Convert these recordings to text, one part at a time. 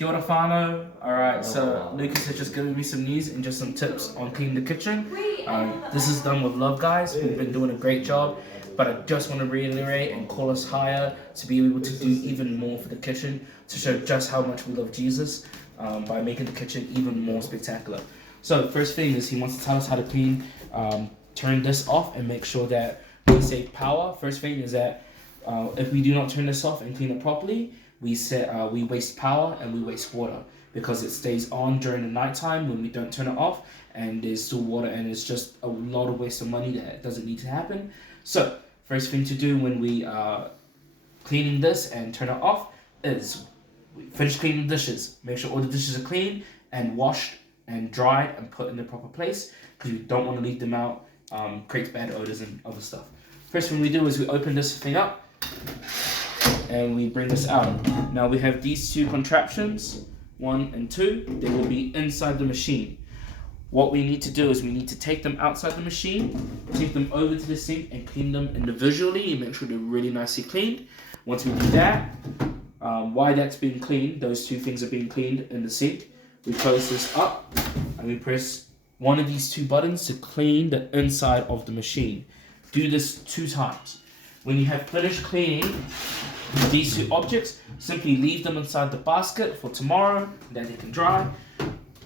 Kia ora whānau. Alright, so Lucas has just given me some news and just some tips on cleaning the kitchen. This is done with love, guys. We've been doing a great job, but I just want to reiterate and call us higher to be able to do even more for the kitchen, to show just how much we love Jesus by making the kitchen even more spectacular. So first thing is he wants to tell us how to clean, turn this off and make sure that we save power. First thing is that if we do not turn this off and clean it properly, we waste power and we waste water, because it stays on during the nighttime when we don't turn it off, and there's still water, and it's just a lot of waste of money that doesn't need to happen. So first thing to do when we are cleaning this and turn it off is we finish cleaning the dishes. Make sure all the dishes are clean and washed and dried and put in the proper place, because we don't want to leave them out, creates bad odors and other stuff. First thing we do is we open this thing up and we bring this out. Now we have these two contraptions, 1 and 2. They will be inside the machine. What we need to do is we need to take them outside the machine, take them over to the sink and clean them individually and make sure they're really nicely cleaned. Once we do that, while that's being cleaned, those two things are being cleaned in the sink, we close this up and we press one of these two buttons to clean the inside of the machine. Do this 2 times. When you have finished cleaning these two objects, simply leave them inside the basket for tomorrow, then they can dry.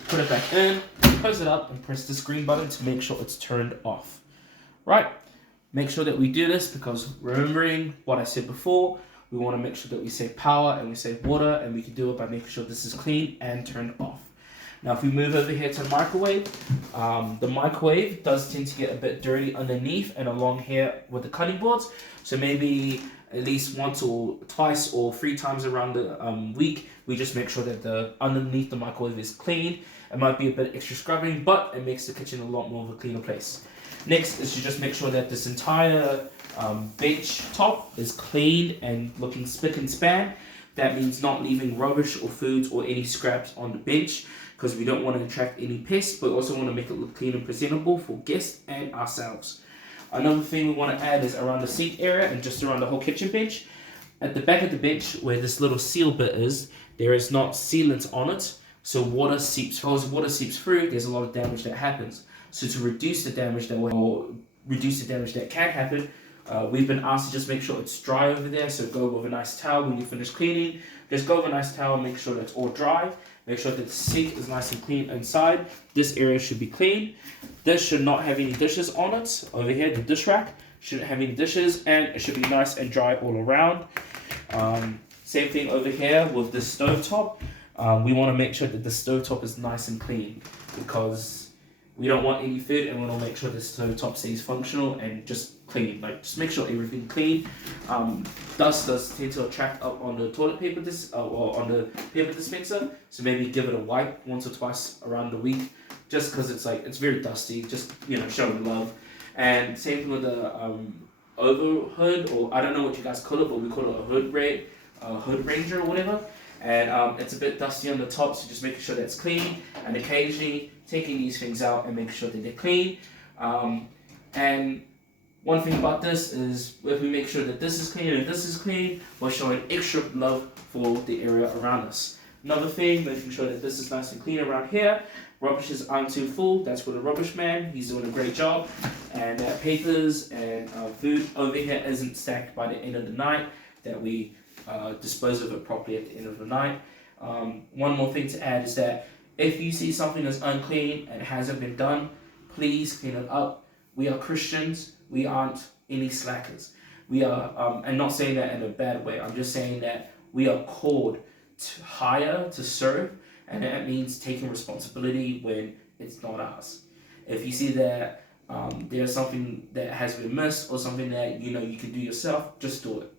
Put it back in, close it up, and press this green button to make sure it's turned off. Right? Make sure that we do this because, remembering what I said before, we want to make sure that we save power and we save water, and we can do it by making sure this is clean and turned off. Now if we move over here to the microwave does tend to get a bit dirty underneath and along here with the cutting boards. So maybe at least once or twice or 3 times around the week, we just make sure that the underneath the microwave is clean. It might be a bit extra scrubbing, but it makes the kitchen a lot more of a cleaner place. Next is to just make sure that this entire bench top is cleaned and looking spick and span. That means not leaving rubbish or foods or any scraps on the bench, because we don't want to attract any pests, but also want to make it look clean and presentable for guests and ourselves. Another thing we want to add is around the sink area and just around the whole kitchen bench. At the back of the bench, where this little seal bit is, there is not sealant on it, so water seeps through, there's a lot of damage that happens. So to reduce the damage that can happen, we've been asked to just make sure it's dry over there. So go with a nice towel when you finish cleaning. Just go with a nice towel, make sure that it's all dry. Make sure that the sink is nice and clean inside. This area should be clean. This should not have any dishes on it. Over here, the dish rack shouldn't have any dishes, and it should be nice and dry all around. Same thing over here with the stovetop. We want to make sure that the stovetop is nice and clean, because we don't want any food, and we want to make sure the stovetop stays functional and just clean. Like, just make sure everything clean. Dust does tend to attract up on the toilet paper or on the paper dispenser, so maybe give it a wipe once or twice around the week, just because it's very dusty. Just showing love. And same thing with the overhood, or I don't know what you guys call it, but we call it a hood ranger or whatever. And it's a bit dusty on the top, so just making sure that's clean, and occasionally taking these things out and making sure that they're clean. And one thing about this is, if we make sure that this is clean and this is clean, we're showing extra love for the area around us. Another thing, making sure that this is nice and clean around here. Rubbishes aren't too full. That's for the rubbish man. He's doing a great job. And papers and food over here isn't stacked by the end of the night, that we dispose of it properly at the end of the night. One more thing to add is that if you see something that's unclean and hasn't been done, please clean it up. We are Christians. We aren't any slackers. We are, and not saying that in a bad way. I'm just saying that we are called to hire, to serve, and that means taking responsibility when it's not ours. If you see that there's something that has been missed or something that you can do yourself, just do it.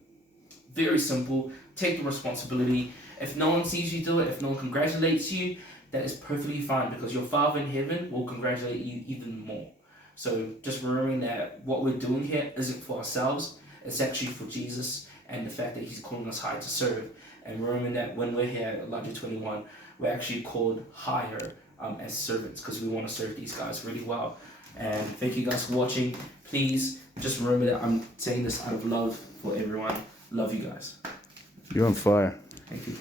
Very simple. Take the responsibility. If no one sees you do it, if no one congratulates you, that is perfectly fine, because your Father in heaven will congratulate you even more. So just remembering that what we're doing here isn't for ourselves, it's actually for Jesus and the fact that he's calling us higher to serve. And remembering that when we're here at Elijah 21, we're actually called higher as servants, because we want to serve these guys really well. And thank you guys for watching. Please just remember that I'm saying this out of love for everyone. Love you guys. You're on fire. Thank you.